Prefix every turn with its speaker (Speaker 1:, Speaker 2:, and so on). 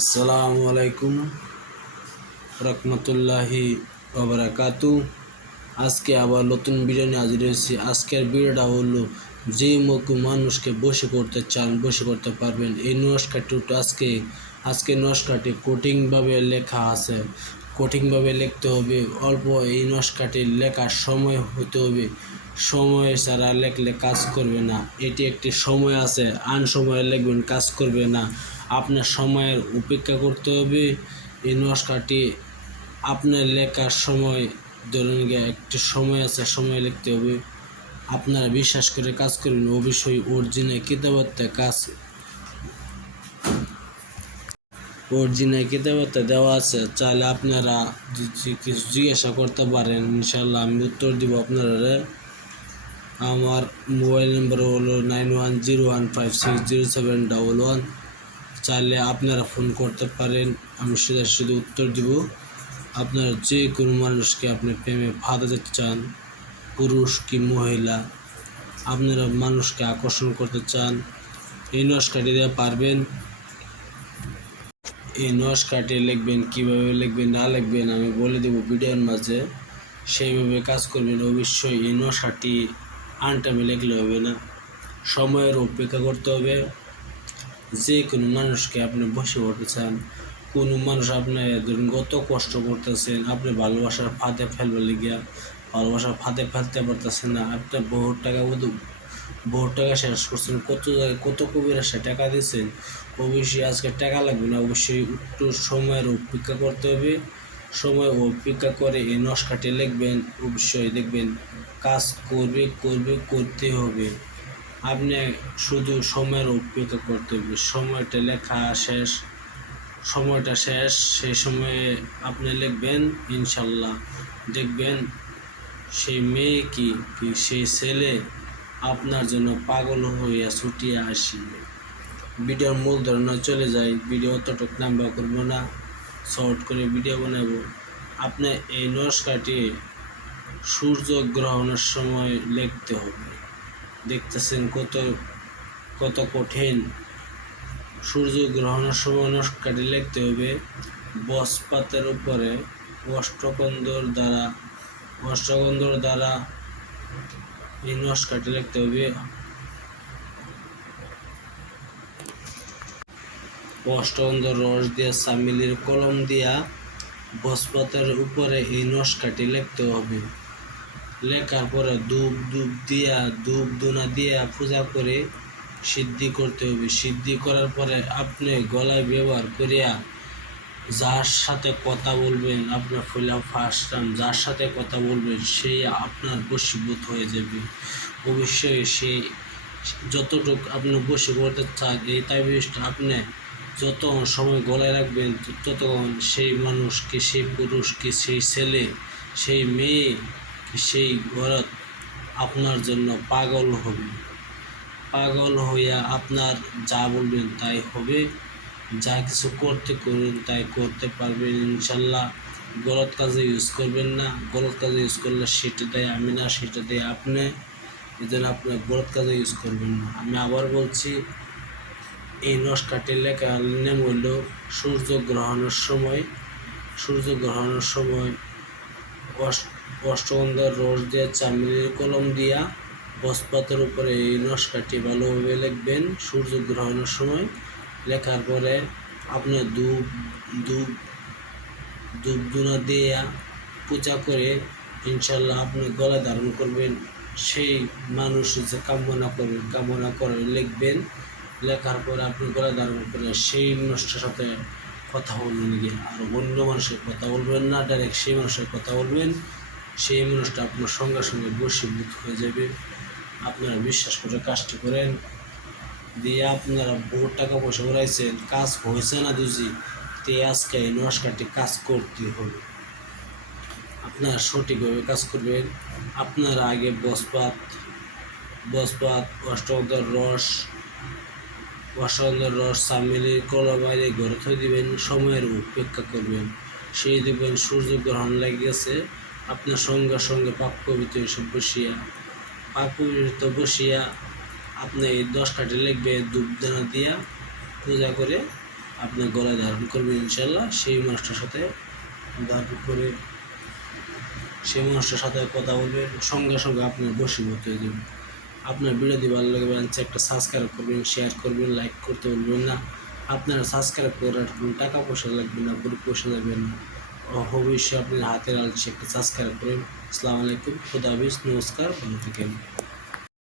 Speaker 1: আসসালামু আলাইকুম রহমতুল্লাহি বাবরাকাতু আজকে আবার নতুন ভিডিও নিয়ে হাজির হয়েছি। আজকের ভিডিওটা হলো যে মুখ মানুষকে বসে করতে চান, বসে করতে পারবেন। এই নমস্কারটি আজকে আজকে নমস্কারটি কঠিনভাবে লেখা আছে। কঠিনভাবে লিখতে হবে, অল্প এই নমস্কারটি লেখার সময় হতে হবে। সময় ছাড়া লেখলে কাজ করবে না। এটি একটি সময় আছে, আন সময়ে লিখবেন, কাজ করবে না। আপনার সময়ের উপেক্ষা করতে হবে। এই নমস্কারটি আপনার লেখার সময়, ধরুন একটি সময় আছে, সময় লিখতে হবে। আপনারা বিশ্বাস করে কাজ করবেন, অবশ্যই অরিজিনাল কিতাবার্তে কাজ অরিজিনাল কিতাবার্তে দেওয়া আছে। চাইলে আপনারা কিছু জিজ্ঞাসা করতে পারেন ইনশাল্লাহ আমি উত্তর দিব আপনারা আমার মোবাইল নম্বর হলো nine one zero one five six zero seven double one চাইলে আপনারা ফোন করতে পারেন। আমি শুধু শুধু উত্তর দিব। আপনারা যে কোনো মানুষকে আপনি প্রেমে ফাঁদাতে চান, পুরুষ কি মহিলা, আপনারা মানুষকে আকর্ষণ করতে চান, এই নস্কাটি দিয়ে পারবেন। এই নস্কাটি লিখবেন, কীভাবে লিখবেন, না লিখবেন, আমি বলে দেবো ভিডিওর মাঝে। সেইভাবে কাজ করবেন, অবশ্যই এই নস্কাটি আনটামে লিখলে হবে না। সময়ের অপেক্ষা করতে হবে। যে কোনো মানুষকে আপনি বসে চান কোনো মানুষ আপনি ধরুন কত কষ্ট করতেছেন, আপনি ভালোবাসার ফাঁদে ফেলবে লিগিয়া ভালোবাসার ফাঁদে ফেলতে পারতেছেন না আপনার বহু টাকা বোধ বহু টাকা শেষ করছেন, কত জায়গায় কত কবিরা সে টাকা দিয়েছেন, অবশ্যই আজকে টাকা লাগবে না, অবশ্যই একটু সময়ের অপেক্ষা করতে হবে, সময় অপেক্ষা করে এই নস্কাটি লিখবেন, অবশ্যই দেখবেন কাজ করবে করবে, করতে হবে। আপনি শুধু সময়ের অপেক্ষা করতে হবে। সময়টা লেখা শেষ, সময়টা শেষ, সেই সময়ে আপনি লিখবেন, ইনশাল্লাহ। দেখবেন সেই মেয়ে কি কি সেই ছেলে আপনার জন্য পাগল হইয়া ছুটিয়া আসিবে। ভিডিওর মূল ধারণা চলে যায়, ভিডিও অতটুক নাম্বার করব না শর্ট করে ভিডিও বানাবো। আপনি এই নমস্কারটি সূর্য গ্রহণের সময় লিখতে হবে। দেখতেছেন কত কত কঠিন সূর্য গ্রহণের সময় নস্কাটি লিখতে হবে। বসপাতের উপরে অষ্টকন্দর দ্বারা অষ্টকন্দর দ্বারা এই নস্কাটি লিখতে হবে। অষ্টকন্দর রস দিয়া, সামিলির কলম দিয়া বসপাতের উপরে এই নস্কাটি লিখতে হবে। লেখার পরে ধূপ ধূপ দিয়া ধূপ দুনা দিয়া পূজা করে সিদ্ধি করতে হবে। সিদ্ধি করার পরে আপনি গলায় ব্যবহার করিয়া যার সাথে কথা বলবেন, আপনার ফুলা ফার্স্ট টাইম যার সাথে কথা বলবেন সেই আপনার বশীভূত হয়ে যাবে। অবশ্যই সে যতটুকু আপনি বসে করতে চান, এই তাবিজটা আপনি যত সময় গলায় রাখবেন, ততক্ষণ সেই মানুষকে, সেই পুরুষকে, সেই ছেলে, সেই মেয়ে সেই ঘরত আপনার জন্য পাগল হবে। পাগল হইয়া আপনার যা বলবেন তাই হবে, যা কিছু করতে করুন তাই করতে পারবেন ইনশাল্লাহ। গলত কাজে ইউজ করবেন না, গলত কাজে ইউজ করলে সেটা দেয় আমি না, সেটা দেয় আপনি। এই জন্য আপনার গলত কাজে ইউজ করবেন না। আমি আবার বলছি, এই নস্কাটি লেখা নেম হইল সূর্য গ্রহণের সময়। সূর্য গ্রহণের সময় অষ্টগন্ধার রস দিয়ে চামেলির কলম দিয়া বসপাতের উপরে এই নস্কাটি ভালোভাবে লিখবেন। সূর্য গ্রহণের সময় লেখার পরে আপনার ধূপ ধূপ ধূপ দুনা দিয়ে পূজা করে ইনশাল্লাহ আপনি গলা ধারণ করবেন। সেই মানুষ যে কামনা করবেন কামনা করে লিখবেন। লেখার পরে আপনি গলা ধারণ করে সেই মানুষটার সাথে কথা বলবেন গিয়ে আর অন্য মানুষের কথা বলবেন না ডাইরেক্ট সেই মানুষের কথা বলবেন। সেই মানুষটা আপনার সঙ্গে সঙ্গে বসীভূত হয়ে যাবে। আপনারা বিশ্বাস করে কাজটি করেন। দিয়ে আপনারা বহু টাকা পয়সা উড়াইছেন, কাজ হয়েছে না দুজি? তে আজকে এই নমস্কারটি কাজ করতে হবে। আপনারা সঠিকভাবে কাজ করবেন। আপনারা আগে বসপাত বসপাত অষ্টগন্ধার রস অষ্টগন্ধার রস সামিলের কলা বাইরে ঘরে থই দিবেন, সময়ের উপেক্ষা করবেন। সেই দেখবেন সূর্যগ্রহণ লেগে গেছে। আপনার সঙ্গে সঙ্গে পাক কবিতা এসব বসিয়া, পাক পবিত্র বসিয়া আপনি এই দশ কাঠি লিখবে ধূপদানা দিয়া পূজা করে আপনি গলায় ধারণ করবেন ইনশাল্লাহ। সেই মানুষটার সাথে ধারণ করে সেই মানুষটার সাথে কথা বলবেন সঙ্গে সঙ্গে আপনার বসীভূত হয়ে যাবেন আপনার ভিডিওটি ভালো লাগবে আনছে একটা সাবস্ক্রাইব করবেন শেয়ার করবেন লাইক করতে বলবেন না। আপনারা সাবস্ক্রাইব করার টাকা পয়সা লাগবে না গরিব পয়সা লাগবে না। অবশ্যই আপনার হাতের আলসে একটা সাবস্ক্রাইব করেন আসসালামু আলাইকুম খুদা হাফিজ নমস্কার ভালো থাকেন